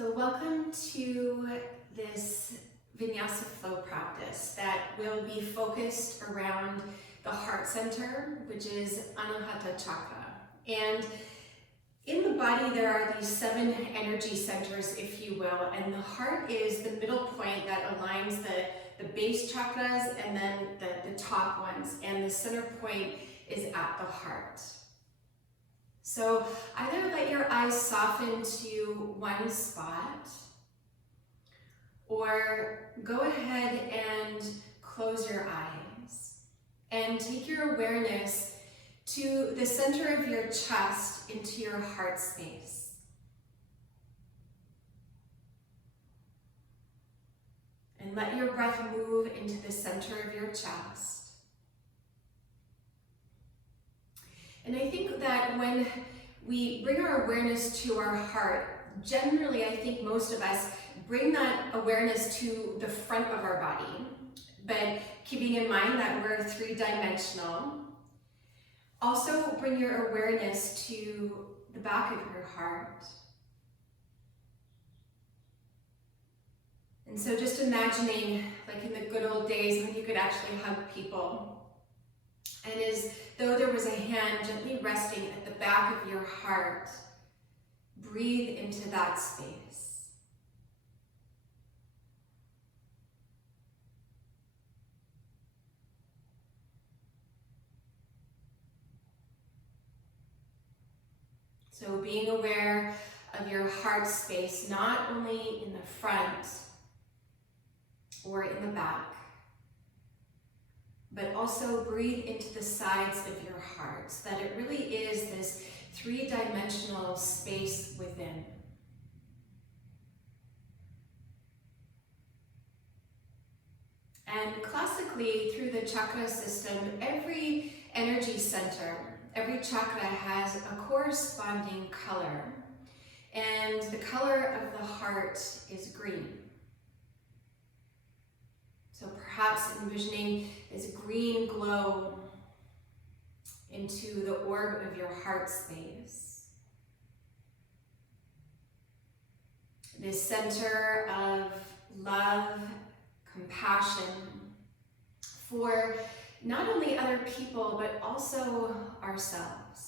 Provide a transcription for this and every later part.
So welcome to this Vinyasa flow practice that will be focused around the heart center, which is Untitled Chapter. And in the body, there are these 7 energy centers, if you will, and the heart is the middle point that aligns the base chakras and then the top ones, and the center point is at the heart. So either let your eyes soften to one spot, or go ahead and close your eyes and take your awareness to the center of your chest, into your heart space. And let your breath move into the center of your chest. And I think that when we bring our awareness to our heart, generally I think most of us bring that awareness to the front of our body, but keeping in mind that we're 3-dimensional. Also bring your awareness to the back of your heart. And so just imagining, like in the good old days when you could actually hug people, and as though there was a hand gently resting at the back of your heart, breathe into that space. So being aware of your heart space, not only in the front or in the back, but also breathe into the sides of your heart, so that it really is this 3-dimensional space within. And classically, through the chakra system, every energy center, every chakra has a corresponding color, and the color of the heart is green. So perhaps envisioning this green glow into the orb of your heart space. This center of love, compassion for not only other people, but also ourselves.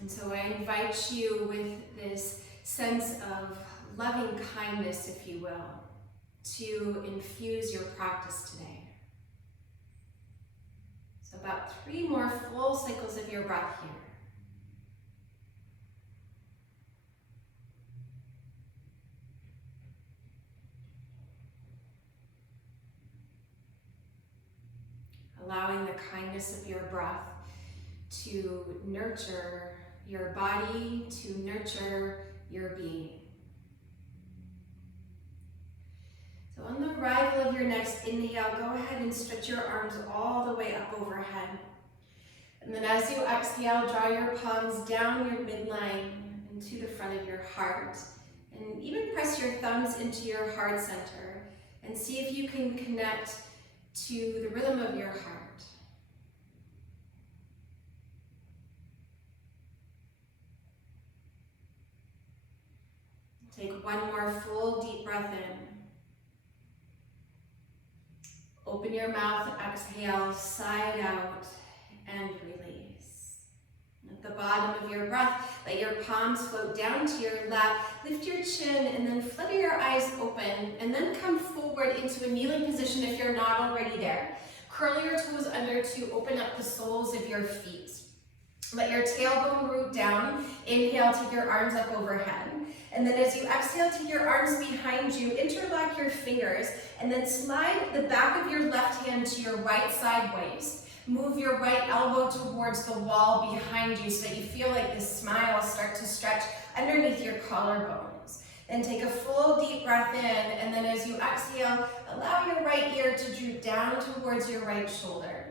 And so I invite you with this sense of loving kindness, if you will, to infuse your practice today. So about 3 more full cycles of your breath here. Allowing the kindness of your breath to nurture your body, to nurture your being. So on the arrival of your next inhale, go ahead and stretch your arms all the way up overhead. And then as you exhale, draw your palms down your midline into the front of your heart. And even press your thumbs into your heart center and see if you can connect to the rhythm of your heart. Take one more full deep breath in. Open your mouth, exhale, side out, and release. At the bottom of your breath, let your palms float down to your lap. Lift your chin and then flutter your eyes open, and then come forward into a kneeling position if you're not already there. Curl your toes under to open up the soles of your feet. Let your tailbone root down. Inhale, take your arms up overhead. And then as you exhale, take your arms behind you, interlock your fingers, and then slide the back of your left hand to your right side waist. Move your right elbow towards the wall behind you so that you feel like the smile start to stretch underneath your collarbones. Then take a full deep breath in, and then as you exhale, allow your right ear to droop down towards your right shoulder.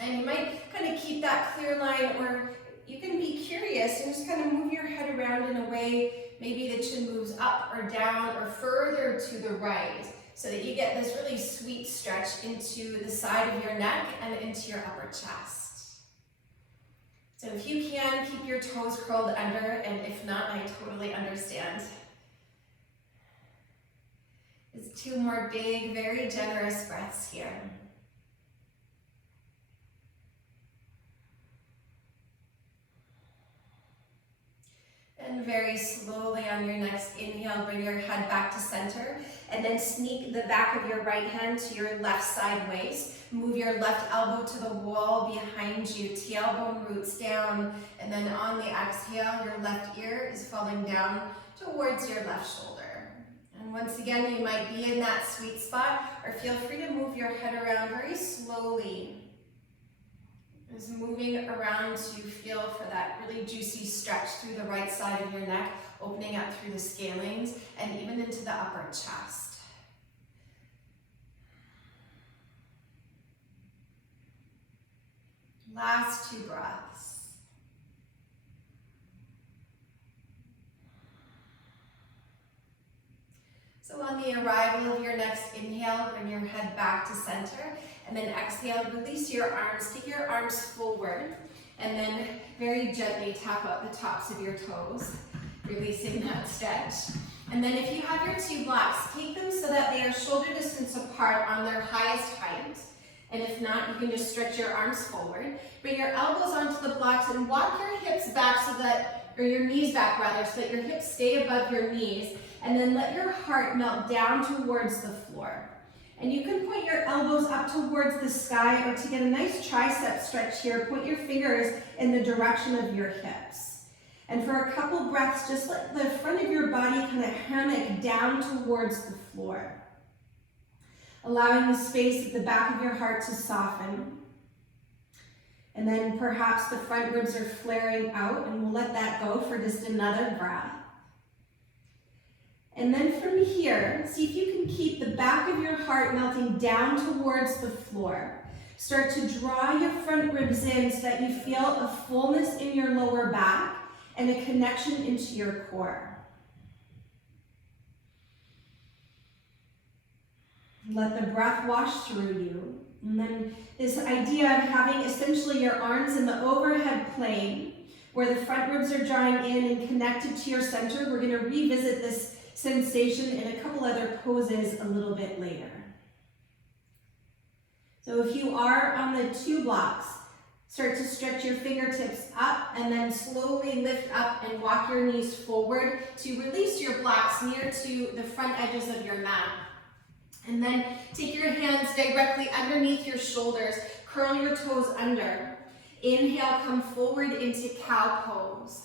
And you might kind of keep that clear line, or you can be curious and just kind of move your head around in a way, maybe the chin moves up or down or further to the right, so that you get this really sweet stretch into the side of your neck and into your upper chest. So if you can, keep your toes curled under, and if not, I totally understand. Just 2 more big, very generous breaths here. And very slowly on your next inhale, bring your head back to center, and then sneak the back of your right hand to your left side waist. Move your left elbow to the wall behind you, tailbone roots down, and then on the exhale, your left ear is falling down towards your left shoulder. And once again, you might be in that sweet spot, or feel free to move your head around very slowly. Just moving around to feel for that really juicy stretch through the right side of your neck, opening up through the scalings and even into the upper chest. Last 2 breaths. So on the arrival of your next inhale, bring your head back to center, and then exhale, release your arms, take your arms forward, and then very gently tap out the tops of your toes, releasing that stretch. And then if you have your 2 blocks, take them so that they are shoulder distance apart on their highest height. And if not, you can just stretch your arms forward. Bring your elbows onto the blocks and walk your hips back so that, or your knees back rather, so that your hips stay above your knees. And then let your heart melt down towards the floor. And you can point your elbows up towards the sky, or to get a nice tricep stretch here, point your fingers in the direction of your hips. And for a couple breaths, just let the front of your body kind of hammock down towards the floor. Allowing the space at the back of your heart to soften. And then perhaps the front ribs are flaring out, and we'll let that go for just another breath. And then from here, see if you can keep the back of your heart melting down towards the floor. Start to draw your front ribs in so that you feel a fullness in your lower back and a connection into your core. Let the breath wash through you. And then this idea of having essentially your arms in the overhead plane where the front ribs are drawing in and connected to your center. We're going to revisit this sensation in a couple other poses a little bit later. So if you are on the 2 blocks, start to stretch your fingertips up and then slowly lift up and walk your knees forward to release your blocks near to the front edges of your mat. And then take your hands directly underneath your shoulders, curl your toes under. Inhale, come forward into cow pose.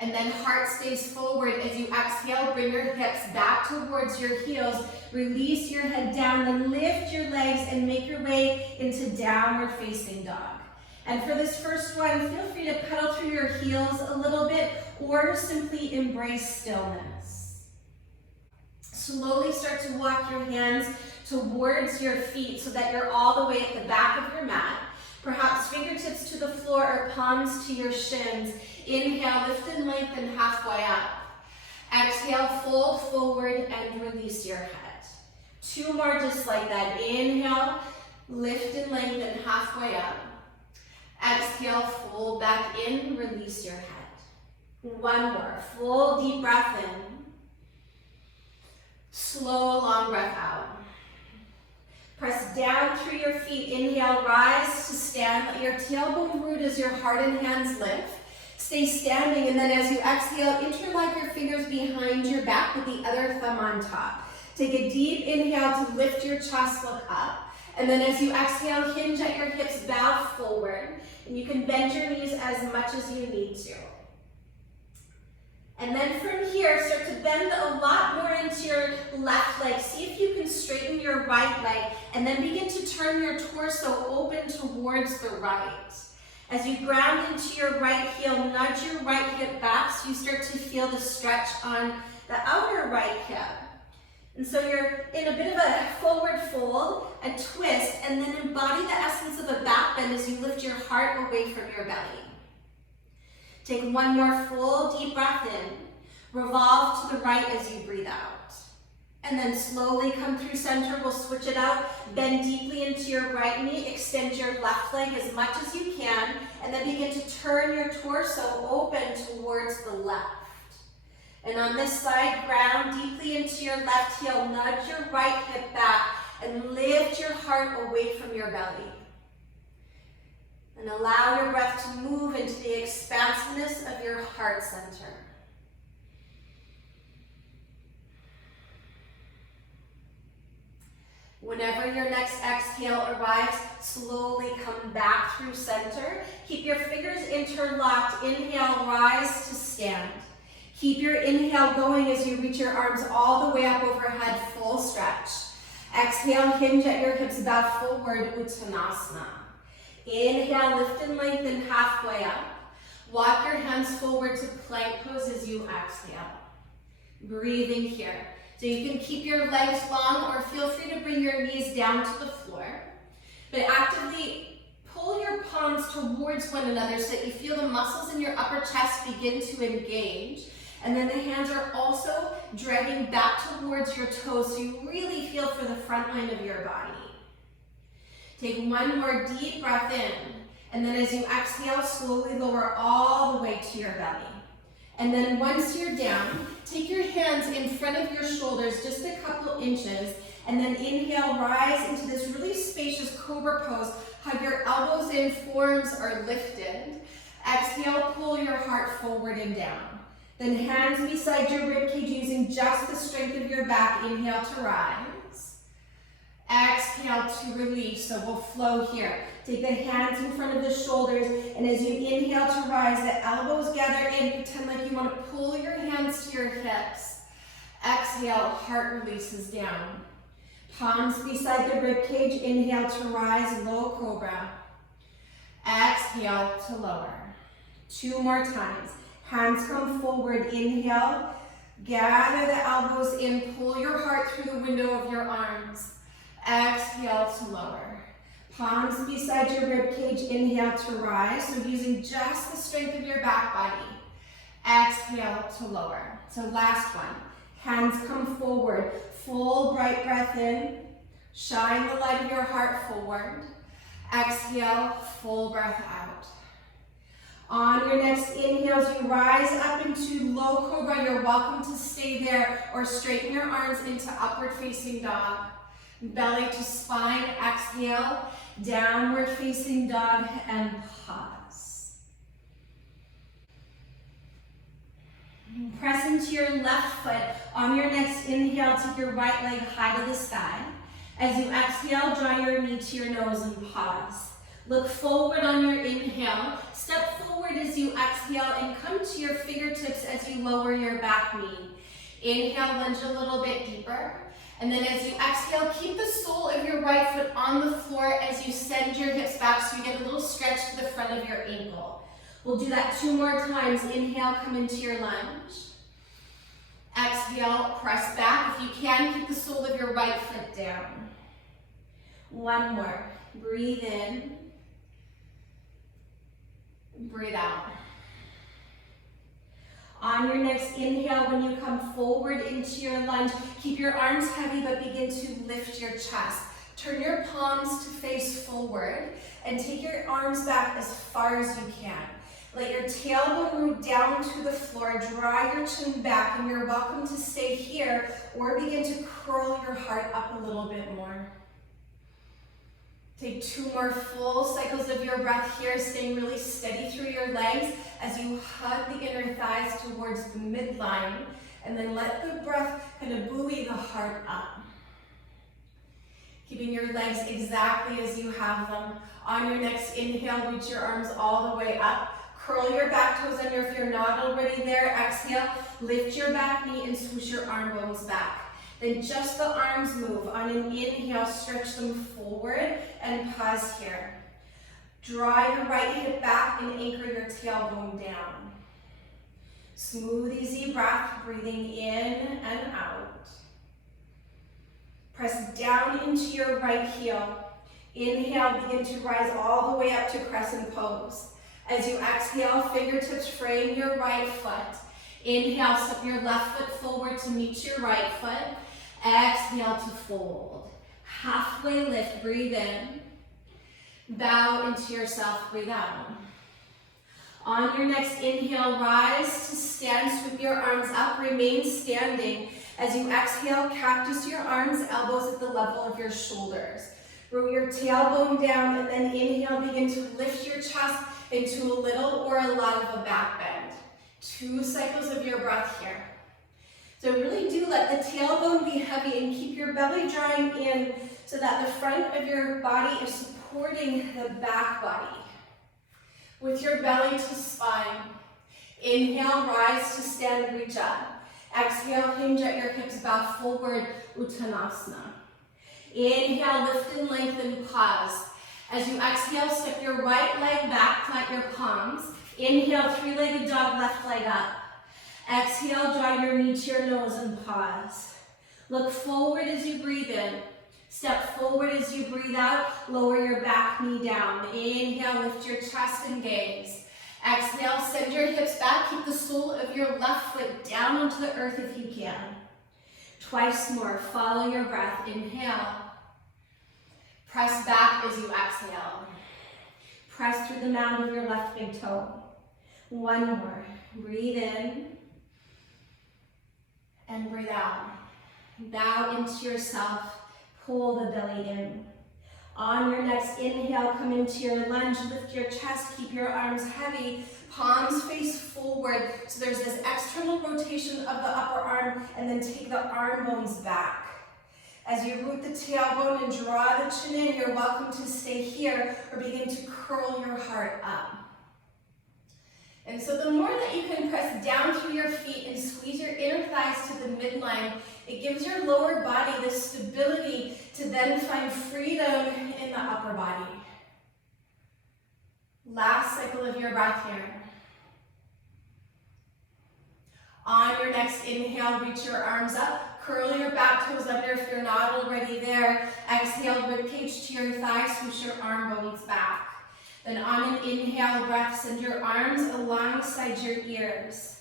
And then heart stays forward as you exhale, bring your hips back towards your heels, release your head down, then lift your legs and make your way into downward facing dog. And for this first one, feel free to pedal through your heels a little bit or simply embrace stillness. Slowly start to walk your hands towards your feet so that you're all the way at the back of your mat. Perhaps fingertips to the floor or palms to your shins. Inhale, lift and lengthen halfway up. Exhale, fold forward and release your head. 2 more just like that. Inhale, lift and lengthen halfway up. Exhale, fold back in, release your head. 1 more, full deep breath in. Slow, long breath out. Press down through your feet. Inhale, rise to stand. Let your tailbone root as your heart and hands lift. Stay standing, and then as you exhale, interlock your fingers behind your back with the other thumb on top. Take a deep inhale to lift your chest, look up. And then as you exhale, hinge at your hips, bow forward. And you can bend your knees as much as you need to. And then from here, start to bend a lot more into your left leg. See if you can straighten your right leg, and then begin to turn your torso open towards the right. As you ground into your right heel, nudge your right hip back so you start to feel the stretch on the outer right hip. And so you're in a bit of a forward fold, a twist, and then embody the essence of a back bend as you lift your heart away from your belly. Take 1 more full deep breath in. Revolve to the right as you breathe out. And then slowly come through center. We'll switch it out. Bend deeply into your right knee. Extend your left leg as much as you can. And then begin to turn your torso open towards the left. And on this side, ground deeply into your left heel. Nudge your right hip back and lift your heart away from your belly. And allow your breath to move into the expansiveness of your heart center. Whenever your next exhale arrives, slowly come back through center. Keep your fingers interlocked. Inhale, rise to stand. Keep your inhale going as you reach your arms all the way up overhead, full stretch. Exhale, hinge at your hips, bow forward, Uttanasana. Inhale, lift and lengthen halfway up. Walk your hands forward to plank pose as you exhale. Breathing here. So you can keep your legs long or feel free to bring your knees down to the floor. But actively pull your palms towards one another so that you feel the muscles in your upper chest begin to engage. And then the hands are also dragging back towards your toes so you really feel for the front line of your body. Take one more deep breath in. And then as you exhale, slowly lower all the way to your belly. And then once you're down, take your hands in front of your shoulders just a couple inches, and then inhale, rise into this really spacious Cobra Pose. Hug your elbows in, forearms are lifted. Exhale, pull your heart forward and down. Then hands beside your ribcage using just the strength of your back. Inhale to rise. Exhale to release, so we'll flow here. Take the hands in front of the shoulders, and as you inhale to rise, the elbows gather in. Pretend like you want to pull your hands to your hips. Exhale, heart releases down. Palms beside the ribcage. Inhale to rise, low cobra. Exhale to lower. 2 more times. Hands come forward. Inhale. Gather the elbows in. Pull your heart through the window of your arms. Exhale to lower. Palms beside your ribcage. Inhale to rise. So using just the strength of your back body. Exhale to lower. So last one. Hands come forward. Full bright breath in. Shine the light of your heart forward. Exhale, full breath out. On your next inhales, you rise up into low cobra. You're welcome to stay there or straighten your arms into upward facing dog. Belly to spine, exhale, downward facing dog, and pause. Press into your left foot. On your next inhale, take your right leg high to the sky. As you exhale, draw your knee to your nose and pause. Look forward on your inhale. Step forward as you exhale and come to your fingertips as you lower your back knee. Inhale, lunge a little bit deeper. And then as you exhale, keep the sole of your right foot on the floor as you send your hips back so you get a little stretch to the front of your ankle. We'll do that 2 more times. Inhale, come into your lunge. Exhale, press back. If you can, keep the sole of your right foot down. 1 more. Breathe in. Breathe out. On your next inhale, when you come forward into your lunge, keep your arms heavy but begin to lift your chest. Turn your palms to face forward and take your arms back as far as you can. Let your tailbone root down to the floor, draw your chin back, and you're welcome to stay here or begin to curl your heart up a little bit more. Take 2 more full cycles of your breath here, staying really steady through your legs as you hug the inner thighs towards the midline, and then let the breath kind of buoy the heart up. Keeping your legs exactly as you have them. On your next inhale, reach your arms all the way up. Curl your back toes under if you're not already there. Exhale, lift your back knee and swoosh your arm bones back. Then just the arms move. On an inhale, stretch them forward and pause here. Draw your right hip back and anchor your tailbone down. Smooth, easy breath, breathing in and out. Press down into your right heel. Inhale, begin to rise all the way up to crescent pose. As you exhale, fingertips frame your right foot. Inhale, step your left foot forward to meet your right foot. Exhale to fold. Halfway lift, breathe in. Bow into yourself, breathe out. On your next inhale, rise to stand, sweep your arms up, remain standing. As you exhale, cactus your arms, elbows at the level of your shoulders. Root your tailbone down, and then inhale, begin to lift your chest into a little or a lot of a back bend. 2 cycles of your breath here. So really do let the tailbone be heavy and keep your belly drawing in so that the front of your body is supporting the back body. With your belly to spine, inhale, rise to stand, reach up. Exhale, hinge at your hips, bow forward, Uttanasana. Inhale, lift and lengthen, pause. As you exhale, step your right leg back, plant your palms. Inhale, 3-legged dog, left leg up. Exhale, draw your knee to your nose and pause. Look forward as you breathe in. Step forward as you breathe out, lower your back knee down. Inhale, lift your chest and gaze. Exhale, send your hips back, keep the sole of your left foot down onto the earth if you can. Twice more, follow your breath, inhale. Press back as you exhale. Press through the mound of your left big toe. 1 more, breathe in and breathe out. Bow into yourself. Pull the belly in. On your next inhale, come into your lunge, lift your chest, keep your arms heavy, palms face forward. So there's this external rotation of the upper arm, and then take the arm bones back. As you root the tailbone and draw the chin in, you're welcome to stay here or begin to curl your heart up. And so the more that you can press down through your feet and squeeze your inner thighs to the midline, it gives your lower body the stability to then find freedom in the upper body. Last cycle of your breath here. On your next inhale, reach your arms up, curl your back toes under if you're not already there. Exhale, ribcage to your thighs, swoosh your arm bones back. Then on an inhale breath, send your arms alongside your ears.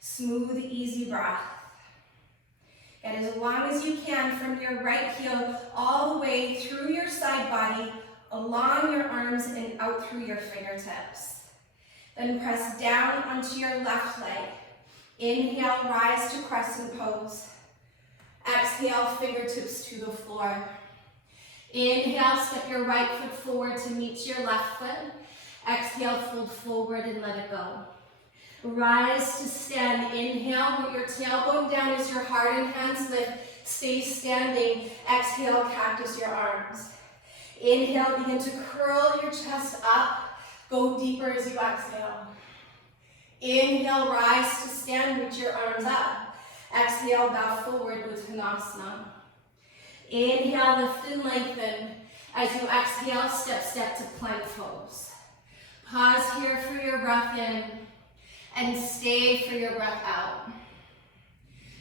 Smooth, easy breath. Get as long as you can from your right heel all the way through your side body, along your arms and out through your fingertips. Then press down onto your left leg. Inhale, rise to crescent pose. Exhale, fingertips to the floor. Inhale, step your right foot forward to meet your left foot. Exhale, fold forward and let it go. Rise to stand. Inhale, root your tailbone down as your heart and hands lift. Stay standing. Exhale, cactus your arms. Inhale, begin to curl your chest up. Go deeper as you exhale. Inhale, rise to stand, reach your arms up. Exhale, bow forward, Uttanasana. Inhale, lift and lengthen. As you exhale, step to plank pose. Pause here for your breath in and stay for your breath out.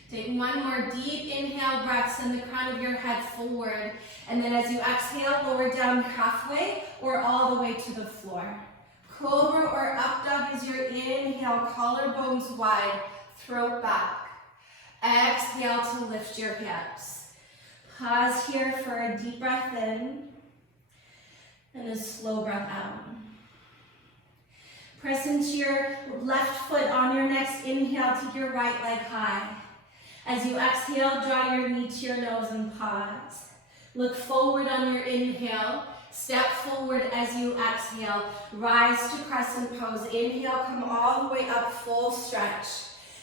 Take 1 more deep inhale breath, send the crown of your head forward. And then as you exhale, lower down halfway or all the way to the floor. Cobra or up dog is your inhale, collarbones wide, throat back. Exhale to lift your hips. Pause here for a deep breath in and a slow breath out. Press into your left foot on your next inhale, take your right leg high. As you exhale, draw your knee to your nose and pause. Look forward on your inhale, step forward as you exhale, rise to crescent pose. Inhale, come all the way up, full stretch.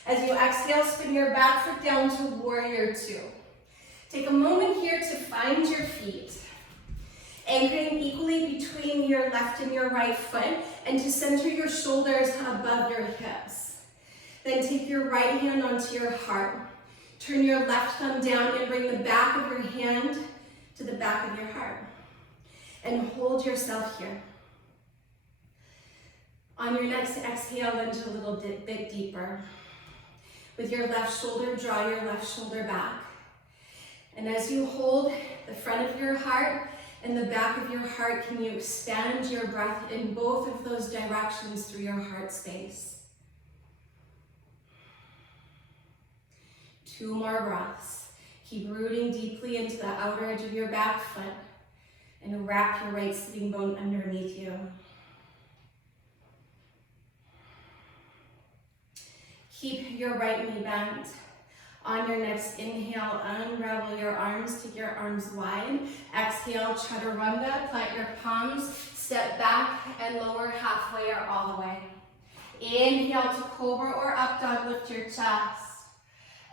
As you exhale, spin your back foot down to warrior 2. Take a moment here to find your feet, anchoring equally between your left and your right foot, and to center your shoulders above your hips. Then take your right hand onto your heart. Turn your left thumb down and bring the back of your hand to the back of your heart. And hold yourself here. On your next exhale, lunge a little bit deeper. With your left shoulder, draw your left shoulder back. And as you hold the front of your heart and the back of your heart, can you expand your breath in both of those directions through your heart space? 2 more breaths. Keep rooting deeply into the outer edge of your back foot and wrap your right sitting bone underneath you. Keep your right knee bent. On your next inhale, unravel your arms, take your arms wide. Exhale, Chaturanga, plant your palms, step back and lower halfway or all the way. Inhale to Cobra or Up Dog, lift your chest.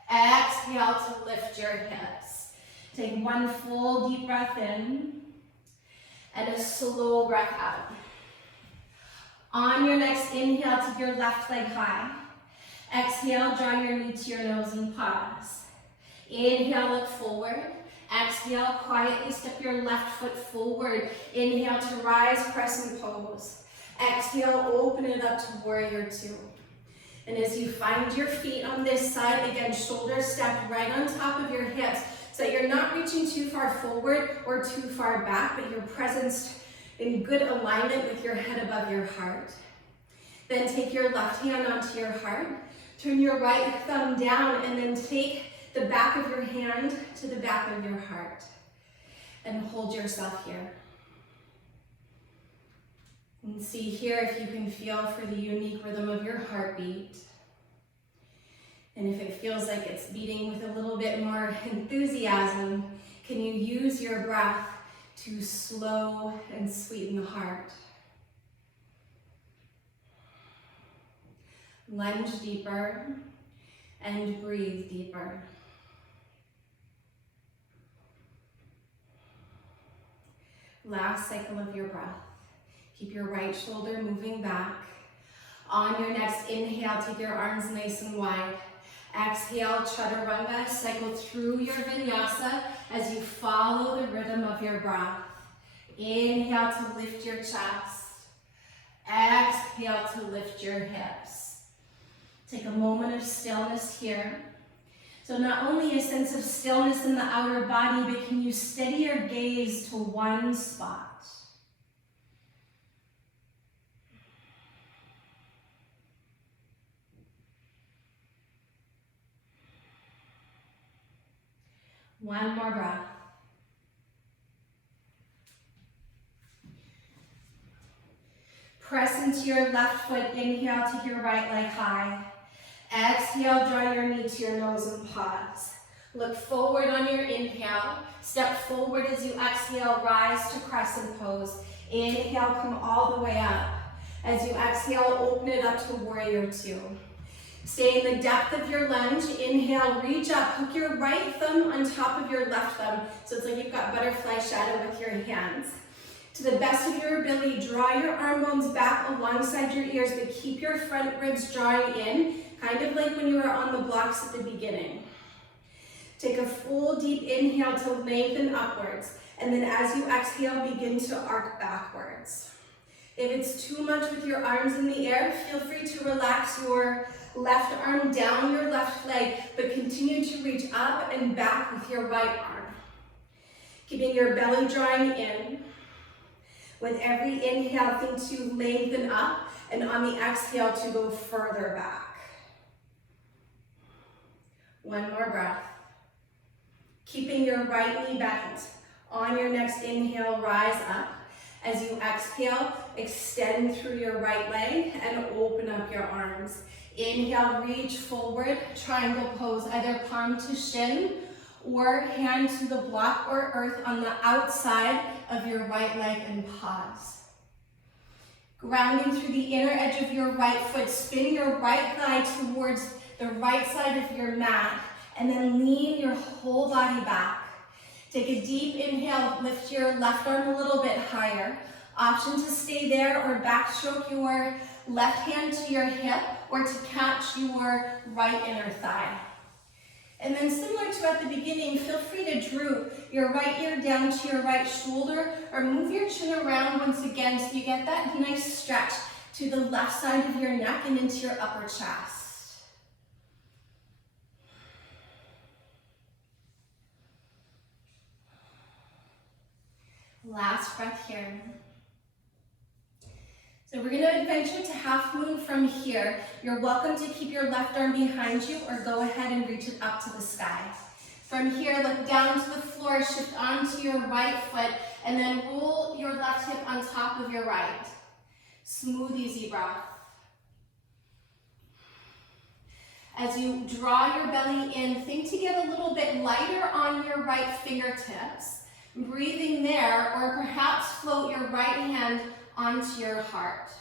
Exhale to lift your hips. Take one full deep breath in and a slow breath out. On your next inhale, take your left leg high. Exhale, draw your knee to your nose and pause. Inhale, look forward. Exhale, quietly step your left foot forward. Inhale to rise, crescent pose. Exhale, open it up to warrior two. And as you find your feet on this side, again, shoulders stacked right on top of your hips, so that you're not reaching too far forward or too far back, but you're present in good alignment with your head above your heart. Then take your left hand onto your heart, turn your right thumb down, and then take the back of your hand to the back of your heart. And hold yourself here. And see here if you can feel for the unique rhythm of your heartbeat. And if it feels like it's beating with a little bit more enthusiasm, can you use your breath to slow and sweeten the heart? Lunge deeper and breathe deeper. Last cycle of your breath. Keep your right shoulder moving back. On your next inhale, take your arms nice and wide. Exhale, Chaturanga, cycle through your vinyasa as you follow the rhythm of your breath. Inhale to lift your chest. Exhale to lift your hips. Take a moment of stillness here. So not only a sense of stillness in the outer body, but can you steady your gaze to one spot? One more breath. Press into your left foot. Inhale, take your right leg high. Exhale, draw your knee to your nose and pause. Look forward on your inhale. Step forward as you exhale, rise to crescent pose. Inhale, come all the way up. As you exhale, open it up to warrior two. Stay in the depth of your lunge. Inhale, reach up, hook your right thumb on top of your left thumb, so it's like you've got butterfly shadow with your hands. To the best of your ability, draw your arm bones back alongside your ears, but keep your front ribs drawing in, kind of like when you were on the blocks at the beginning. Take a full deep inhale to lengthen upwards, and then as you exhale, begin to arc backwards. If it's too much with your arms in the air, feel free to relax your left arm down your left leg, but continue to reach up and back with your right arm. Keeping your belly drawing in. With every inhale, think to lengthen up, and on the exhale to go further back. One more breath. Keeping your right knee bent. On your next inhale, rise up. As you exhale, extend through your right leg and open up your arms. Inhale, reach forward, triangle pose, either palm to shin or hand to the block or earth on the outside of your right leg and pause. Grounding through the inner edge of your right foot, spin your right thigh towards the right side of your mat, and then lean your whole body back. Take a deep inhale, lift your left arm a little bit higher. Option to stay there or backstroke your left hand to your hip or to catch your right inner thigh. And then similar to at the beginning, feel free to droop your right ear down to your right shoulder or move your chin around once again so you get that nice stretch to the left side of your neck and into your upper chest. Last breath here. So we're going to adventure to half moon from here. You're welcome to keep your left arm behind you or go ahead and reach it up to the sky. From here, look down to the floor, shift onto your right foot, and then roll your left hip on top of your right. Smooth, easy breath. As you draw your belly in, think to get a little bit lighter on your right fingertips. Breathing there, or perhaps float your right hand onto your heart.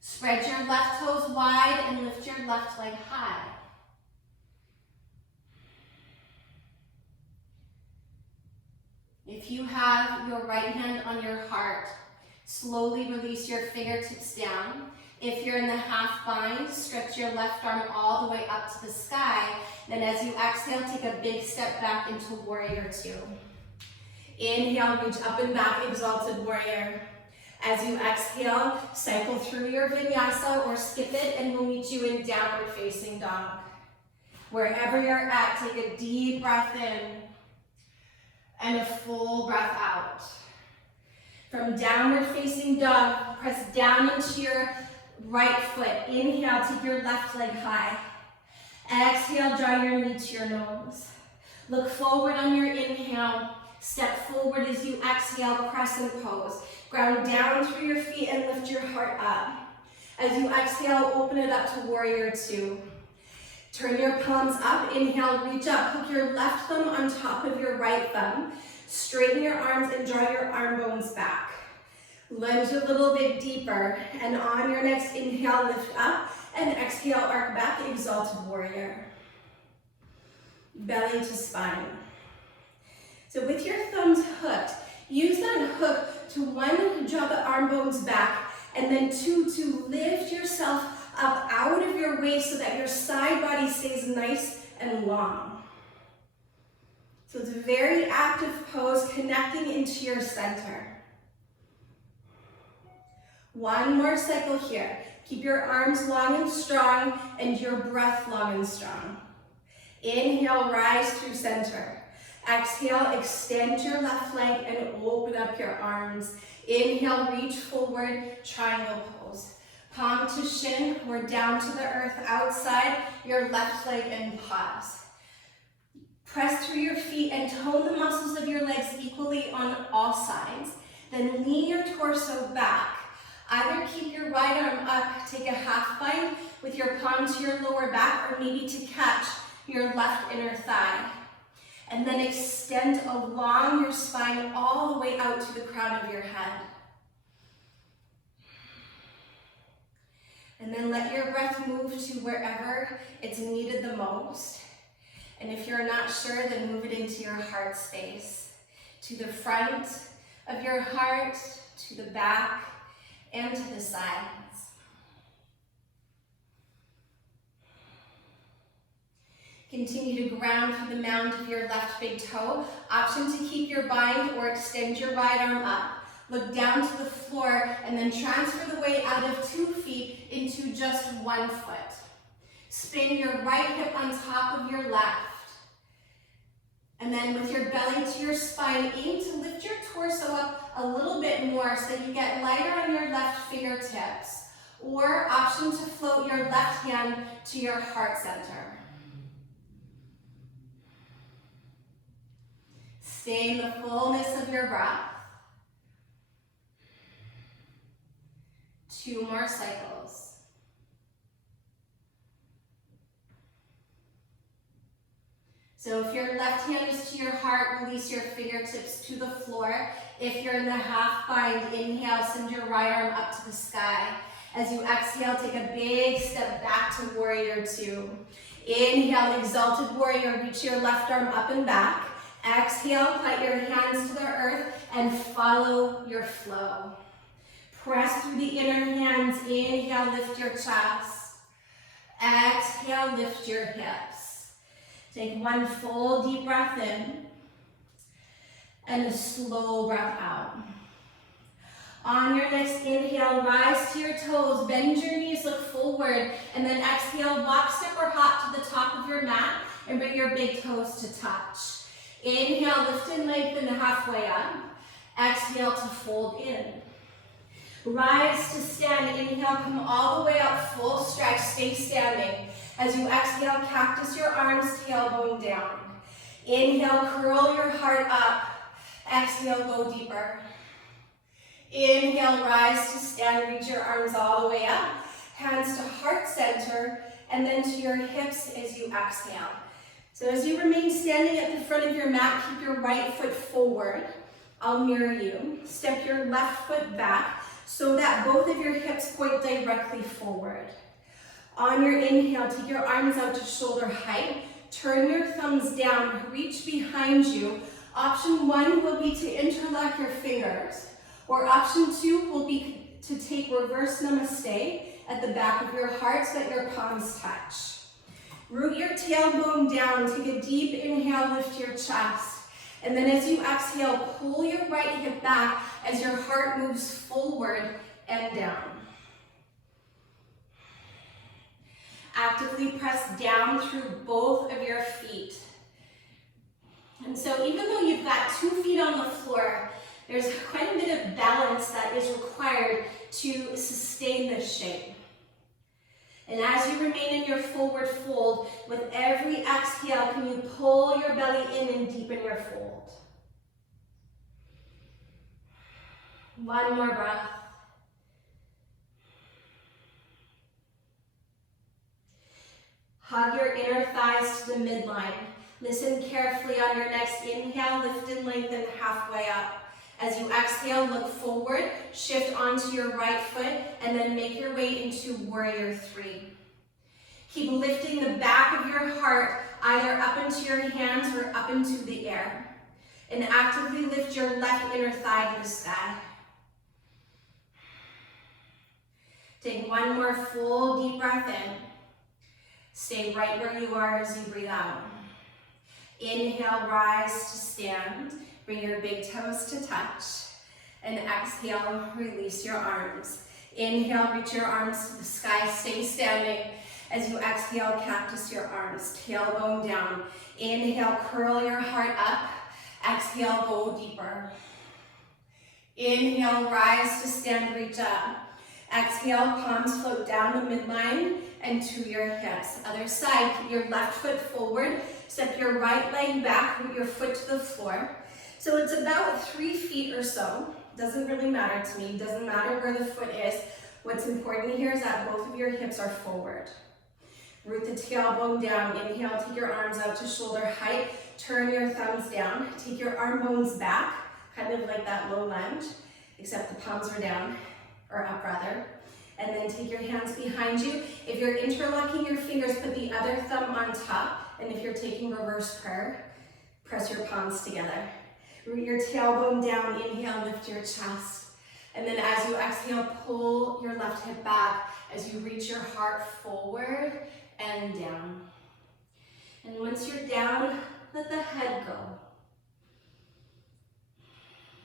Spread your left toes wide and lift your left leg high. If you have your right hand on your heart, slowly release your fingertips down. If you're in the half bind, stretch your left arm all the way up to the sky. Then as you exhale, take a big step back into Warrior Two. Inhale, reach up and back, Exalted Warrior. As you exhale, cycle through your vinyasa or skip it, and we'll meet you in Downward Facing Dog. Wherever you're at, take a deep breath in and a full breath out. From Downward Facing Dog, press down into your right foot. Inhale, take your left leg high. Exhale, draw your knee to your nose. Look forward on your inhale. Step forward as you exhale, Crescent Pose. Ground down through your feet and lift your heart up. As you exhale, open it up to Warrior Two. Turn your palms up. Inhale, reach up. Hook your left thumb on top of your right thumb. Straighten your arms and draw your arm bones back. Lunge a little bit deeper. And on your next inhale, lift up. And exhale, arc back, Exalted Warrior. Belly to spine. So with your thumbs hooked, use that hook to one, draw the arm bones back, and then two, to lift yourself up out of your waist so that your side body stays nice and long. So it's a very active pose, connecting into your center. One more cycle here. Keep your arms long and strong and your breath long and strong. Inhale, rise through center. Exhale, extend your left leg and open up your arms. Inhale, reach forward, triangle pose. Palm to shin, or down to the earth outside your left leg and pause. Press through your feet and tone the muscles of your legs equally on all sides. Then lean your torso back. Either keep your right arm up, take a half bind with your palm to your lower back, or maybe to catch your left inner thigh. And then extend along your spine all the way out to the crown of your head. And then let your breath move to wherever it's needed the most. And if you're not sure, then move it into your heart space. To the front of your heart, to the back, and to the sides. Continue to ground through the mound of your left big toe. Option to keep your bind or extend your right arm up. Look down to the floor and then transfer the weight out of 2 feet into just 1 foot. Spin your right hip on top of your left. And then with your belly to your spine, aim to lift your torso up a little bit more so that you get lighter on your left fingertips. Or option to float your left hand to your heart center. Stay in the fullness of your breath. 2 more cycles. So if your left hand is to your heart, release your fingertips to the floor. If you're in the half bind, inhale, send your right arm up to the sky. As you exhale, take a big step back to Warrior Two. Inhale, Exalted Warrior, reach your left arm up and back. Exhale, plant your hands to the earth and follow your flow. Press through the inner hands. Inhale, lift your chest. Exhale, lift your hips. Take 1 full deep breath in and a slow breath out. On your next inhale, rise to your toes, bend your knees, look forward, and then exhale, walk, step, or hop to the top of your mat and bring your big toes to touch. Inhale, lift and lengthen halfway up. Exhale to fold in. Rise to stand. Inhale, come all the way up, full stretch, stay standing. As you exhale, cactus your arms, tailbone down. Inhale, curl your heart up. Exhale, go deeper. Inhale, rise to stand, reach your arms all the way up. Hands to heart center, and then to your hips as you exhale. So as you remain standing at the front of your mat, keep your right foot forward. I'll mirror you. Step your left foot back so that both of your hips point directly forward. On your inhale, take your arms out to shoulder height. Turn your thumbs down, reach behind you. Option 1 will be to interlock your fingers, or option 2 will be to take reverse namaste at the back of your heart so that your palms touch. Root your tailbone down, take a deep inhale, lift your chest. And then as you exhale, pull your right hip back as your heart moves forward and down. Actively press down through both of your feet. And so even though you've got 2 feet on the floor, there's quite a bit of balance that is required to sustain this shape. And as you remain in your forward fold, with every exhale, can you pull your belly in and deepen your fold? One more breath. Hug your inner thighs to the midline. Listen carefully on your next inhale, lift and lengthen halfway up. As you exhale, look forward, shift onto your right foot, and then make your way into Warrior 3. Keep lifting the back of your heart either up into your hands or up into the air. And actively lift your left inner thigh to the sky. Take one more full deep breath in. Stay right where you are as you breathe out. Inhale, rise to stand. Bring your big toes to touch. And exhale, release your arms. Inhale, reach your arms to the sky. Stay standing. As you exhale, cactus your arms. Tailbone down. Inhale, curl your heart up. Exhale, go deeper. Inhale, rise to stand, reach up. Exhale, palms float down the midline and to your hips. Other side, keep your left foot forward. Step your right leg back, root your foot to the floor. So it's about 3 feet or so. Doesn't really matter to me. Doesn't matter where the foot is. What's important here is that both of your hips are forward. Root the tailbone down. Inhale, take your arms out to shoulder height. Turn your thumbs down. Take your arm bones back, kind of like that low lunge, except the palms are down, or up rather. And then take your hands behind you. If you're interlocking your fingers, put the other thumb on top. And if you're taking reverse prayer, press your palms together. Root your tailbone down. Inhale, lift your chest. And then as you exhale, pull your left hip back as you reach your heart forward and down. And once you're down, let the head go.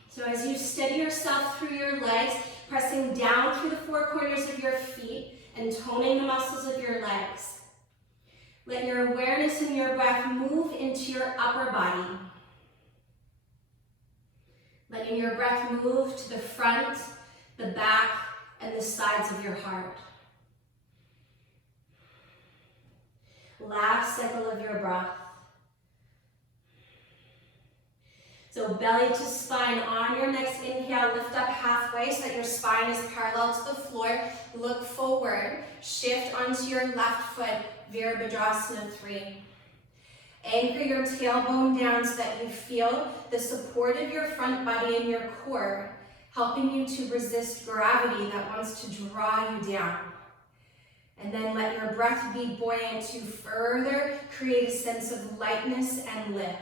So as you steady yourself through your legs, pressing down through the 4 corners of your feet and toning the muscles of your legs. Let your awareness and your breath move into your upper body. Letting your breath move to the front, the back, and the sides of your heart. Last cycle of your breath. So belly to spine. On your next inhale, lift up halfway so that your spine is parallel to the floor. Look forward. Shift onto your left foot, Virabhadrasana Three. Anchor your tailbone down so that you feel the support of your front body and your core, helping you to resist gravity that wants to draw you down. And then let your breath be buoyant to further create a sense of lightness and lift.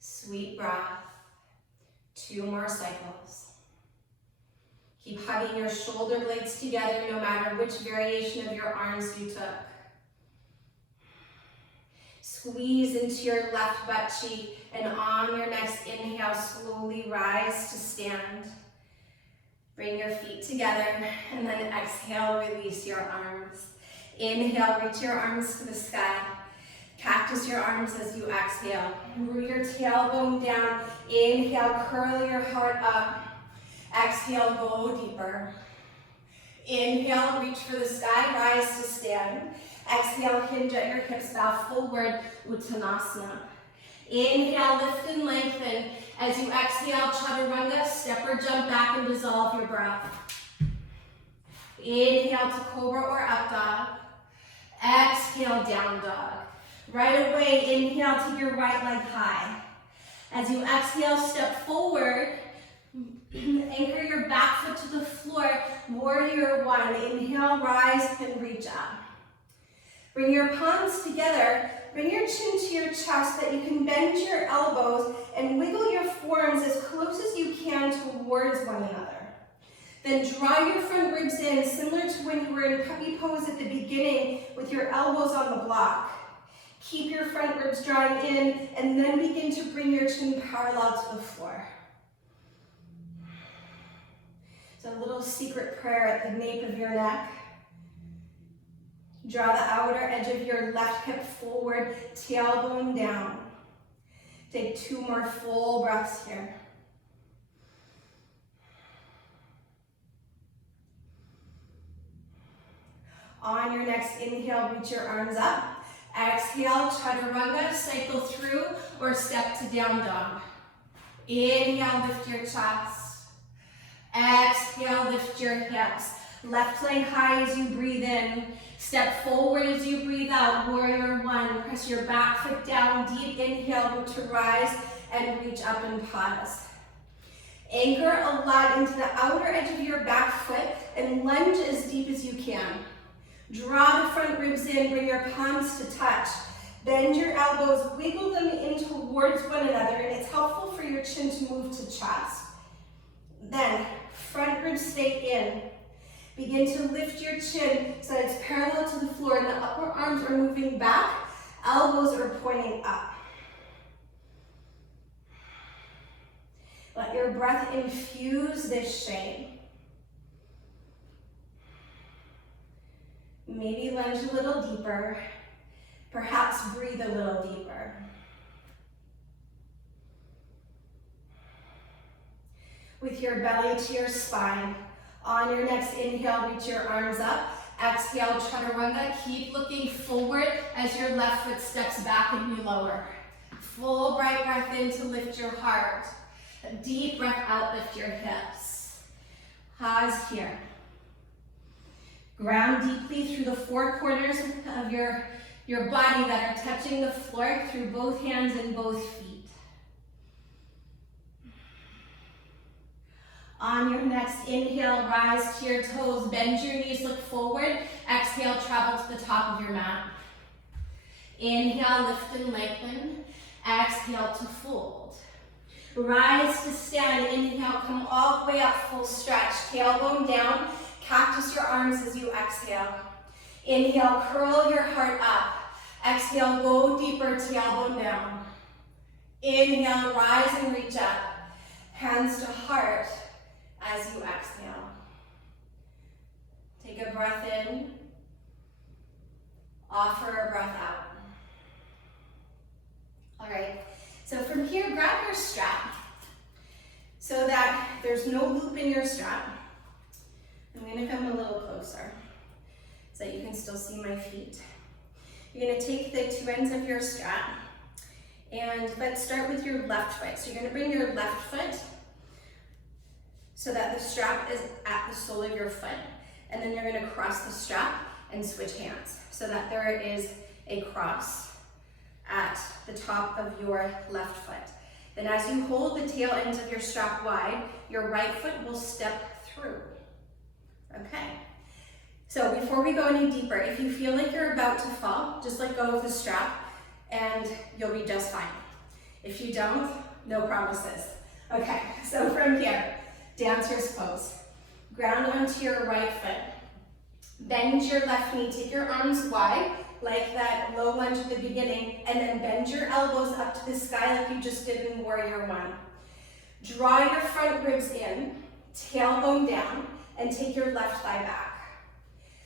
Sweet breath. 2 more cycles. Keep hugging your shoulder blades together no matter which variation of your arms you took. Squeeze into your left butt cheek, and on your next inhale, slowly rise to stand. Bring your feet together, and then exhale, release your arms. Inhale, reach your arms to the sky. Cactus your arms as you exhale. Root your tailbone down. Inhale, curl your heart up. Exhale, go deeper. Inhale, reach for the sky, rise to stand. Exhale, hinge at your hips, bow forward, Uttanasana. Inhale, lift and lengthen. As you exhale, Chaturanga, step or jump back and dissolve your breath. Inhale to Cobra or Up Dog. Exhale, Down Dog. Right away, inhale, take your right leg high. As you exhale, step forward. Anchor your back foot to the floor. Warrior One. Inhale, rise and reach up. Bring your palms together. Bring your chin to your chest that you can bend your elbows and wiggle your forearms as close as you can towards one another. Then draw your front ribs in, similar to when you were in puppy pose at the beginning with your elbows on the block. Keep your front ribs drawing in and then begin to bring your chin parallel to the floor. So a little secret prayer at the nape of your neck. Draw the outer edge of your left hip forward, tailbone down. Take 2 more full breaths here. On your next inhale, reach your arms up. Exhale, Chaturanga, cycle through or step to Down Dog. Inhale, lift your chest. Exhale, lift your hips. Left leg high as you breathe in. Step forward as you breathe out, Warrior One. Press your back foot down, deep inhale, root to rise, and reach up and pause. Anchor a lot into the outer edge of your back foot and lunge as deep as you can. Draw the front ribs in, bring your palms to touch. Bend your elbows, wiggle them in towards one another, and it's helpful for your chin to move to chest. Then, front ribs stay in. Begin to lift your chin so that it's parallel to the floor and the upper arms are moving back, elbows are pointing up. Let your breath infuse this shape. Maybe lunge a little deeper, perhaps breathe a little deeper. With your belly to your spine, on your next inhale, reach your arms up. Exhale, Chaturanga. Keep looking forward as your left foot steps back and you lower. Full bright breath in to lift your heart. A deep breath out, lift your hips. Pause here. Ground deeply through the 4 corners of your body that are touching the floor through both hands and both feet. On your next inhale, rise to your toes, bend your knees, look forward. Exhale, travel to the top of your mat. Inhale, lift and lengthen. Exhale to fold. Rise to stand. Inhale, come all the way up, full stretch. Tailbone down, cactus your arms as you exhale. Inhale, curl your heart up. Exhale, go deeper, tailbone down. Inhale, rise and reach up. Hands to heart. As you exhale. Take a breath in, offer a breath out. All right, so from here, grab your strap so that there's no loop in your strap. I'm gonna come a little closer so that you can still see my feet. You're gonna take the 2 ends of your strap and let's start with your left foot. So you're gonna bring your left foot so that the strap is at the sole of your foot. And then you're gonna cross the strap and switch hands so that there is a cross at the top of your left foot. Then as you hold the tail ends of your strap wide, your right foot will step through. Okay. So before we go any deeper, if you feel like you're about to fall, just let go of the strap and you'll be just fine. If you don't, no promises. Okay, so from here, dancer's pose. Ground onto your right foot. Bend your left knee, take your arms wide, like that low lunge at the beginning, and then bend your elbows up to the sky like you just did in Warrior One. Draw your front ribs in, tailbone down, and take your left thigh back.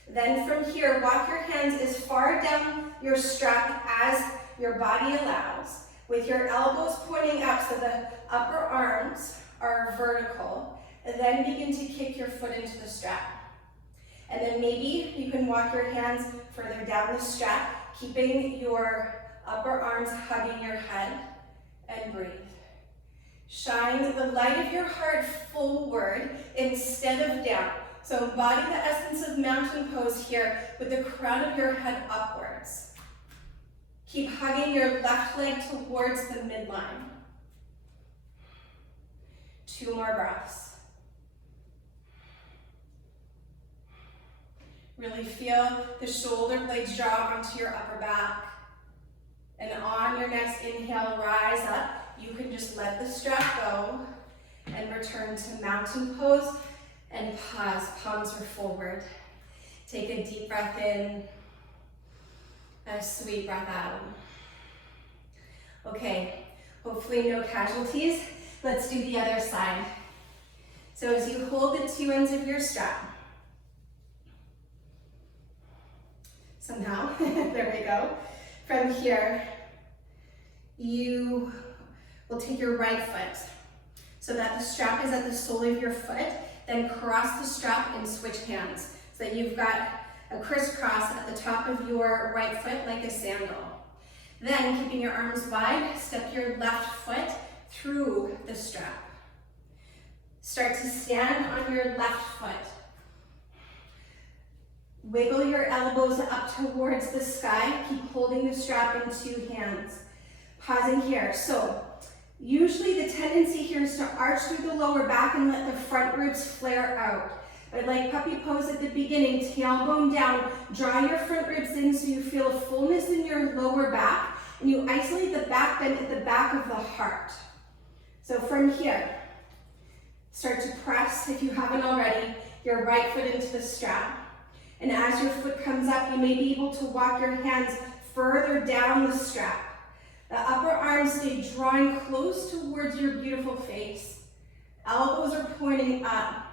Then from here, walk your hands as far down your strap as your body allows, with your elbows pointing up so the upper arms are vertical, and then begin to kick your foot into the strap. And then maybe you can walk your hands further down the strap, keeping your upper arms hugging your head, and breathe. Shine the light of your heart forward instead of down. So embody the essence of mountain pose here with the crown of your head upwards. Keep hugging your left leg towards the midline. 2 more breaths. Really feel the shoulder blades draw onto your upper back. And on your next inhale, rise up. You can just let the strap go and return to mountain pose and pause. Palms are forward. Take a deep breath in, a sweet breath out. Okay, hopefully no casualties. Let's do the other side. So as you hold the 2 ends of your strap, somehow, there we go. From here, you will take your right foot so that the strap is at the sole of your foot, then cross the strap and switch hands so that you've got a crisscross at the top of your right foot like a sandal. Then, keeping your arms wide, step your left foot through the strap. Start to stand on your left foot. Wiggle your elbows up towards the sky. Keep holding the strap in 2 hands. Pausing here. So, usually the tendency here is to arch through the lower back and let the front ribs flare out. But like puppy pose at the beginning, tailbone down, draw your front ribs in so you feel a fullness in your lower back, and you isolate the back bend at the back of the heart. So from here, start to press, if you haven't already, your right foot into the strap. And as your foot comes up, you may be able to walk your hands further down the strap. The upper arms stay drawing close towards your beautiful face. Elbows are pointing up.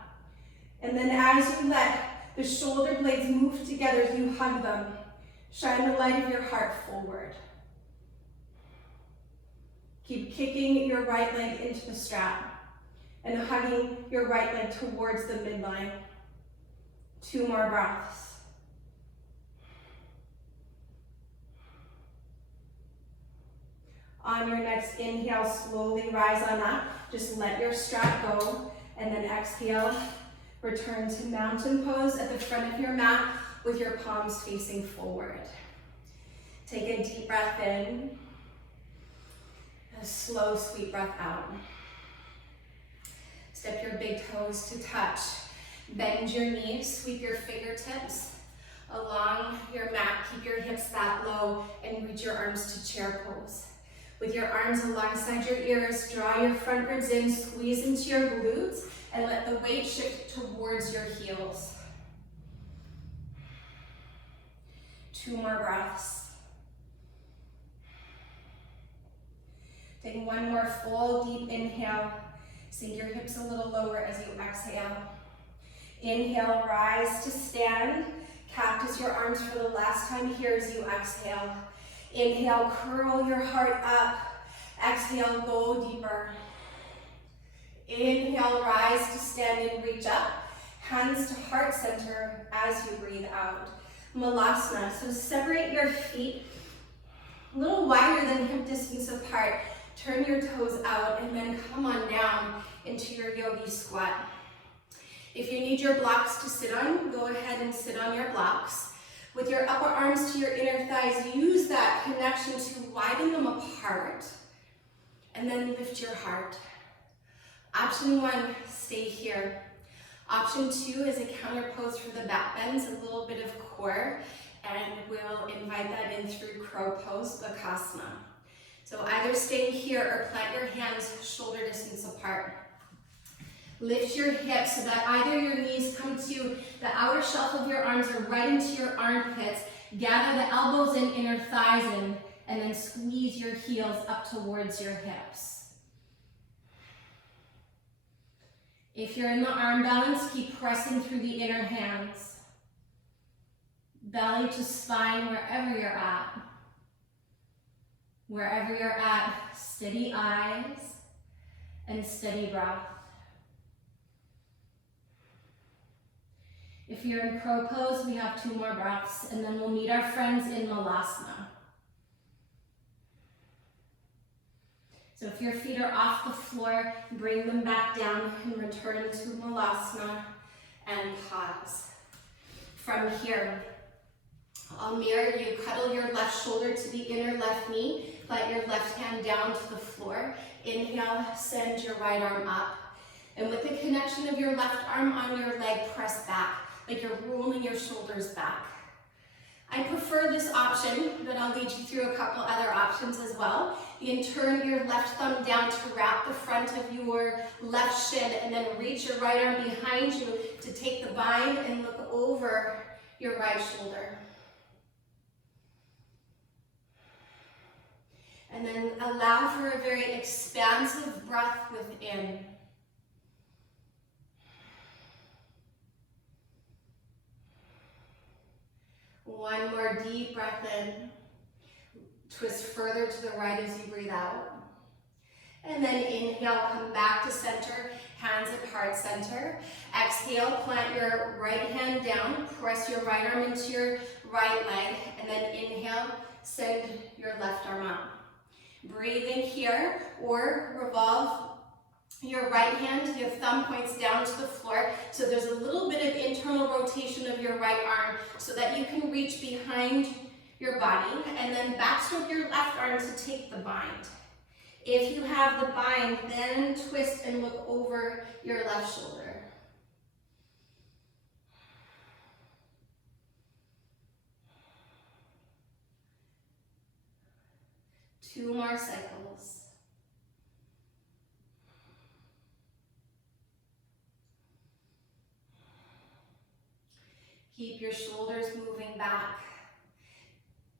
And then as you let the shoulder blades move together, you hug them. Shine the light of your heart forward. Keep kicking your right leg into the strap and hugging your right leg towards the midline. 2 more breaths. On your next inhale, slowly rise on up. Just let your strap go, and then exhale. Return to mountain pose at the front of your mat with your palms facing forward. Take a deep breath in. A slow, sweet breath out. Step your big toes to touch. Bend your knees, sweep your fingertips along your mat. Keep your hips that low and reach your arms to chair pose. With your arms alongside your ears, draw your front ribs in, squeeze into your glutes, and let the weight shift towards your heels. 2 more breaths. Take 1 more full deep inhale. Sink your hips a little lower as you exhale. Inhale, rise to stand. Cactus your arms for the last time here as you exhale. Inhale, curl your heart up. Exhale, go deeper. Inhale, rise to stand and reach up. Hands to heart center as you breathe out. Malasana, so separate your feet a little wider than hip distance apart. Turn your toes out and then come on down into your yogi squat. If you need your blocks to sit on, go ahead and sit on your blocks. With your upper arms to your inner thighs, use that connection to widen them apart. And then lift your heart. Option 1, stay here. Option 2 is a counter pose for the back bends, a little bit of core, and we'll invite that in through crow pose, Bakasana. So either stay here or plant your hands shoulder distance apart. Lift your hips so that either your knees come to the outer shelf of your arms or right into your armpits. Gather the elbows and inner thighs in, and then squeeze your heels up towards your hips. If you're in the arm balance, keep pressing through the inner hands. Belly to spine wherever you're at. Wherever you're at, steady eyes and steady breath. If you're in crow pose, we have 2 more breaths, and then we'll meet our friends in Malasana. So if your feet are off the floor, bring them back down and return to Malasana and pause. From here, I'll mirror you. Cuddle your left shoulder to the inner left knee. Let your left hand down to the floor. Inhale, send your right arm up. And with the connection of your left arm on your leg, press back, like you're rolling your shoulders back. I prefer this option, but I'll lead you through a couple other options as well. You can turn your left thumb down to wrap the front of your left shin, and then reach your right arm behind you to take the bind and look over your right shoulder. And then allow for a very expansive breath within. One more deep breath in. Twist further to the right as you breathe out. And then inhale, come back to center, hands at heart center. Exhale, plant your right hand down, press your right arm into your right leg, and then inhale, send your left arm up. Breathe in here, or revolve your right hand, your thumb points down to the floor, so there's a little bit of internal rotation of your right arm so that you can reach behind your body, and then backstroke your left arm to take the bind. If you have the bind, then twist and look over your left shoulder. Two more cycles. Keep your shoulders moving back.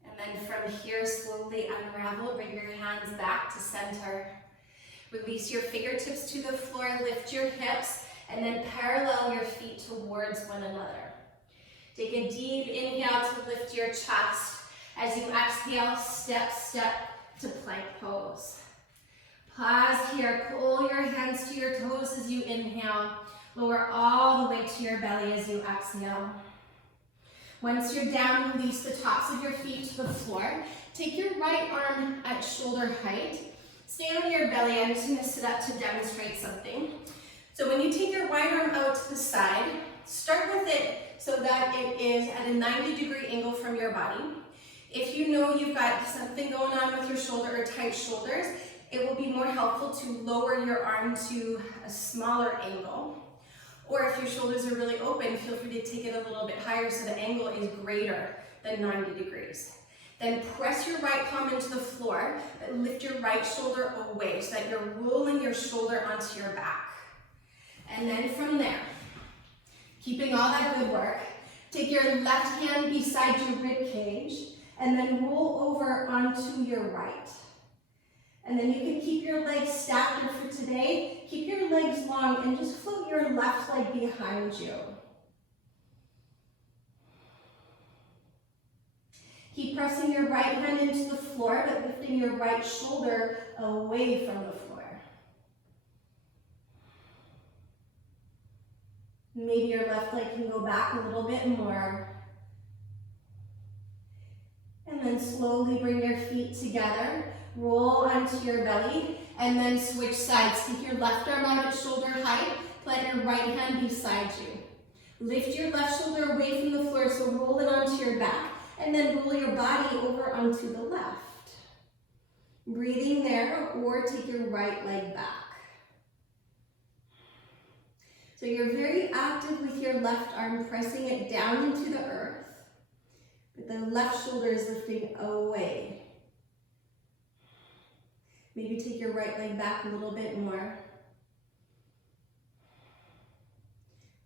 And then from here, slowly unravel, bring your hands back to center. Release your fingertips to the floor, lift your hips, and then parallel your feet towards one another. Take a deep inhale to lift your chest. As you exhale, step, step to plank pose. Pause here, pull your hands to your toes as you inhale. Lower all the way to your belly as you exhale. Once you're down, release the tops of your feet to the floor. Take your right arm at shoulder height. Stay on your belly. I'm just going to sit up to demonstrate something. So when you take your right arm out to the side, start with it so that it is at a 90-degree angle from your body. If you know you've got something going on with your shoulder or tight shoulders, it will be more helpful to lower your arm to a smaller angle. Or if your shoulders are really open, feel free to take it a little bit higher so the angle is greater than 90 degrees. Then press your right palm into the floor, but lift your right shoulder away so that you're rolling your shoulder onto your back. And then from there, keeping all that good work, take your left hand beside your rib cage and then roll over onto your right. And then you can keep your legs stacked, or for today, keep your legs long and just float your left leg behind you. Keep pressing your right hand into the floor, but lifting your right shoulder away from the floor. Maybe your left leg can go back a little bit more. And then slowly bring your feet together. Roll onto your belly, and then switch sides. Take your left arm out at shoulder height, plant your right hand beside you. Lift your left shoulder away from the floor, so roll it onto your back, and then roll your body over onto the left. Breathing there, or take your right leg back. So you're very active with your left arm, pressing it down into the earth, but the left shoulder is lifting away. Maybe take your right leg back a little bit more.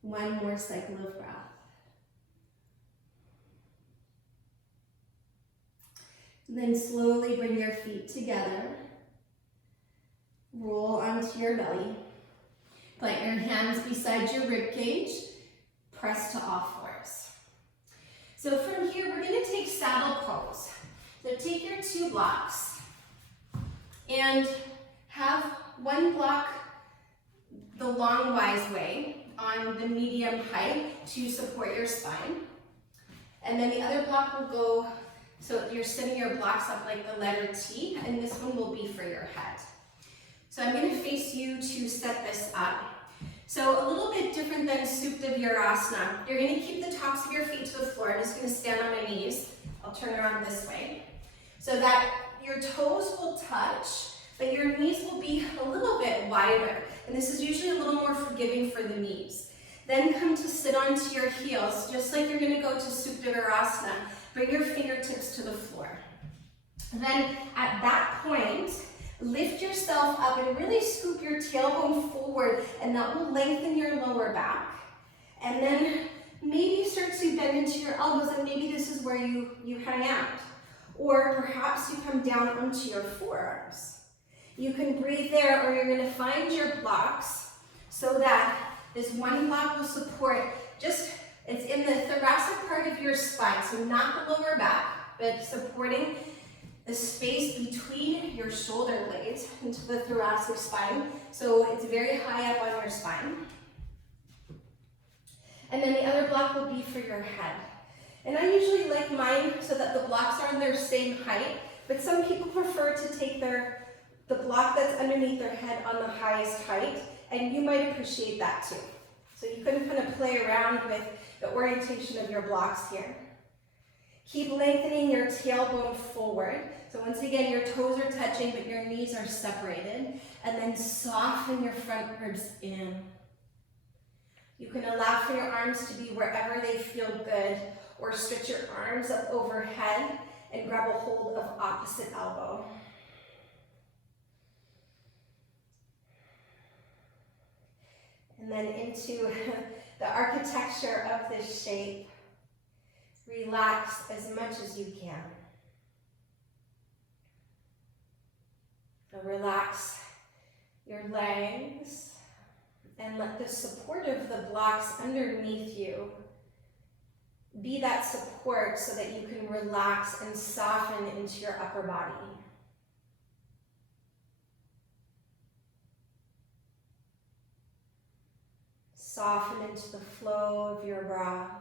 One more cycle of breath. Then slowly bring your feet together. Roll onto your belly. Plant your hands beside your rib cage. Press to all fours. So from here, we're going to take saddle pose. So take your 2 blocks. And have one block the long wise way on the medium height to support your spine. And then the other block will go, so you're setting your blocks up like the letter T, and this one will be for your head. So I'm going to face you to set this up. So a little bit different than Supta Virabhadrasana. You're going to keep the tops of your feet to the floor. I'm just going to stand on my knees. I'll turn around this way. So that your toes will touch, but your knees will be a little bit wider. And this is usually a little more forgiving for the knees. Then come to sit onto your heels, just like you're going to go to Supta Virabhadrasana. Bring your fingertips to the floor. Then at that point, lift yourself up and really scoop your tailbone forward, and that will lengthen your lower back. And then maybe start to bend into your elbows, and maybe this is where you hang out. Or perhaps you come down onto your forearms. You can breathe there, or you're going to find your blocks so that this one block will support it's in the thoracic part of your spine, so not the lower back, but supporting the space between your shoulder blades into the thoracic spine. So it's very high up on your spine. And then the other block will be for your head. And I usually like mine so that the blocks are on their same height, but some people prefer to take the block that's underneath their head on the highest height, and you might appreciate that too. So you can kind of play around with the orientation of your blocks here. Keep lengthening your tailbone forward. So once again, your toes are touching, but your knees are separated. And then soften your front ribs in. You can allow for your arms to be wherever they feel good, or stretch your arms up overhead and grab a hold of opposite elbow. And then into the architecture of this shape. Relax as much as you can. So relax your legs and let the support of the blocks underneath you be that support so that you can relax and soften into your upper body. Soften into the flow of your breath.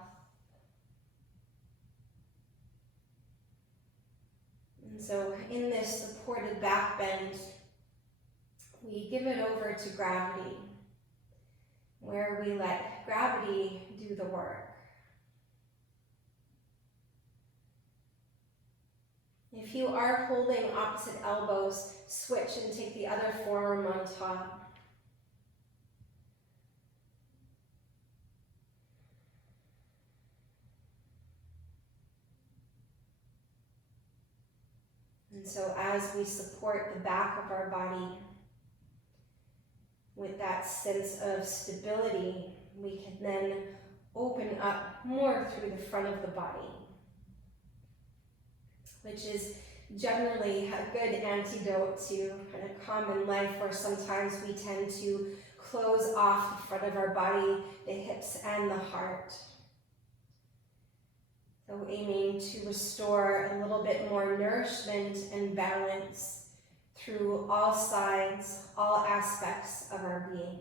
And so in this supported back bend, we give it over to gravity, where we let gravity do the work. If you are holding opposite elbows, switch and take the other forearm on top. And so as we support the back of our body with that sense of stability, we can then open up more through the front of the body, which is generally a good antidote to kind of common life, where sometimes we tend to close off the front of our body, the hips and the heart. So aiming to restore a little bit more nourishment and balance through all sides, all aspects of our being.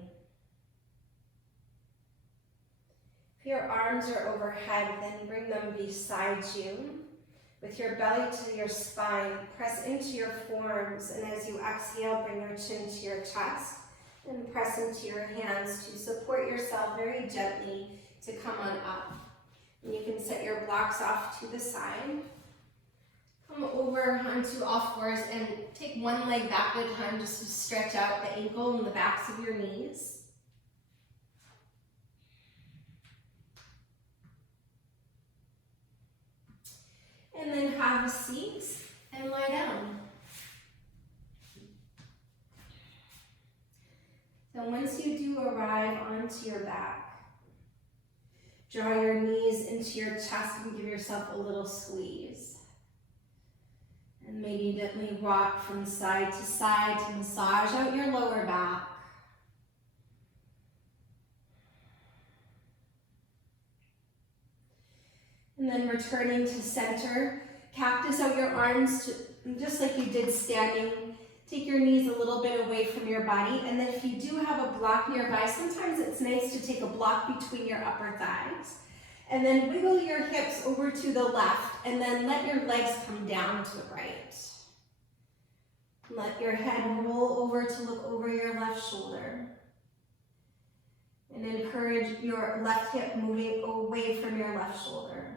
If your arms are overhead, then bring them beside you. With your belly to your spine, press into your forearms, and as you exhale, bring your chin to your chest and press into your hands to support yourself very gently to come on up. And you can set your blocks off to the side. Come over onto all fours and take one leg back at a time just to stretch out the ankle and the backs of your knees. And then have a seat and lie down. So once you do arrive onto your back, draw your knees into your chest and give yourself a little squeeze. And maybe gently rock from side to massage out your lower back. And then returning to center, cactus out your arms just like you did standing. Take your knees a little bit away from your body, and then if you do have a block nearby, sometimes it's nice to take a block between your upper thighs. And then wiggle your hips over to the left, and then let your legs come down to the right. Let your head roll over to look over your left shoulder. And encourage your left hip moving away from your left shoulder.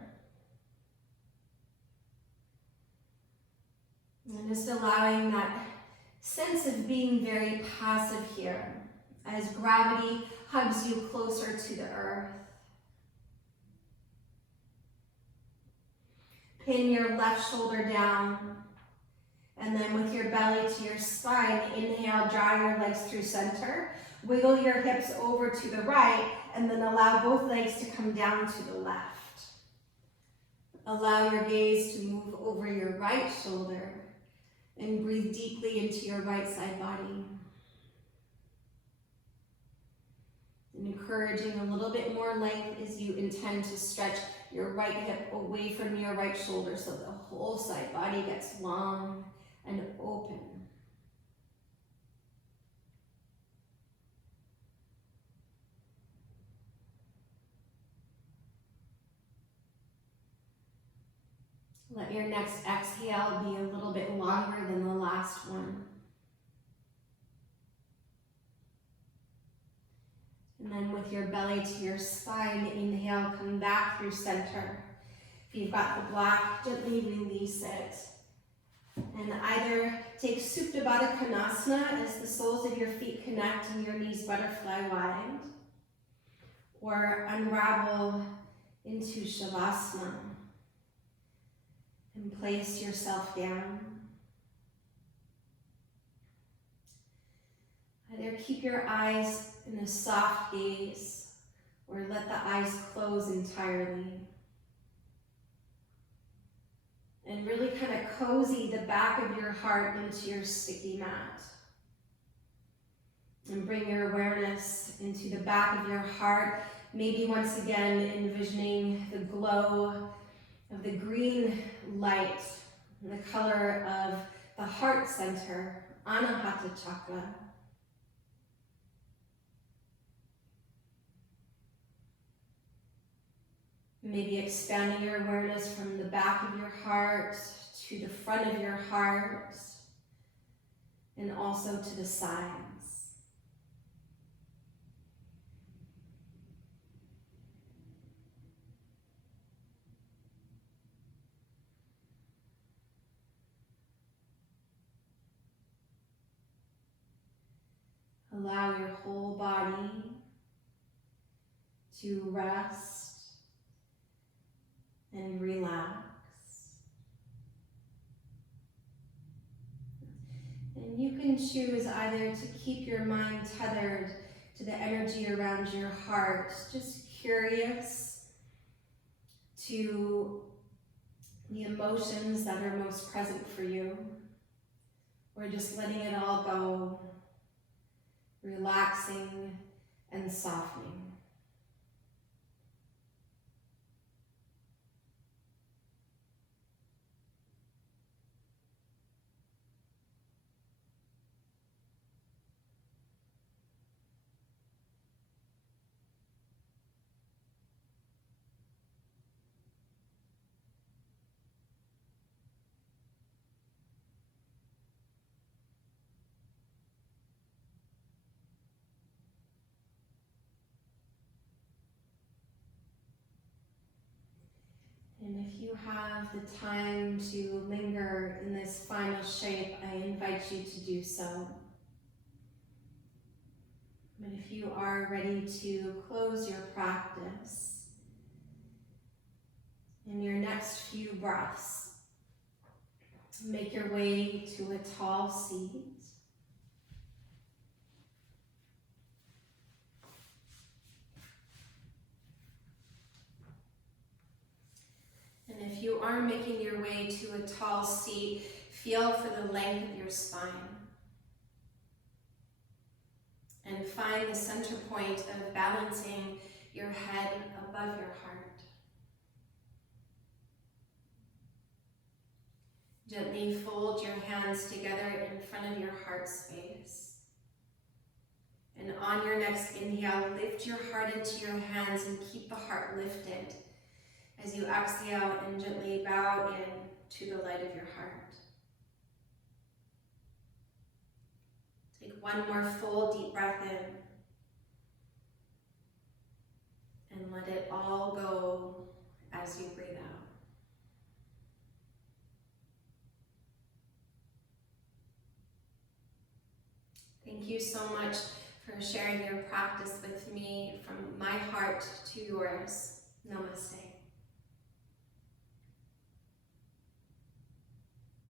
And just allowing that sense of being very passive here as gravity hugs you closer to the earth. Pin your left shoulder down, and then with your belly to your spine, inhale, draw your legs through center. Wiggle your hips over to the right, and then allow both legs to come down to the left. Allow your gaze to move over your right shoulder, and breathe deeply into your right side body. And encouraging a little bit more length as you intend to stretch your right hip away from your right shoulder so the whole side body gets long and open. Let your next exhale be a little bit longer than the last one. And then with your belly to your spine, inhale, come back through center. If you've got the block, gently release it. And either take Supta Baddha Konasana as the soles of your feet connect and your knees butterfly wide, or unravel into Shavasana. And place yourself down. Either keep your eyes in a soft gaze or let the eyes close entirely. And really kind of cozy the back of your heart into your sticky mat. And bring your awareness into the back of your heart. Maybe once again envisioning the glow of the green light, the color of the heart center, Anahata chakra. Maybe expanding your awareness from the back of your heart to the front of your heart, and also to the sides. Allow your whole body to rest and relax. And you can choose either to keep your mind tethered to the energy around your heart, just curious to the emotions that are most present for you, or just letting it all go, relaxing and softening. And if you have the time to linger in this final shape, I invite you to do so. But if you are ready to close your practice, in your next few breaths, make your way to a tall seat. And if you are making your way to a tall seat, feel for the length of your spine. And find the center point of balancing your head above your heart. Gently fold your hands together in front of your heart space. And on your next inhale, lift your heart into your hands and keep the heart lifted as you exhale and gently bow in to the light of your heart. Take one more full deep breath in. And let it all go as you breathe out. Thank you so much for sharing your practice with me, from my heart to yours. Namaste.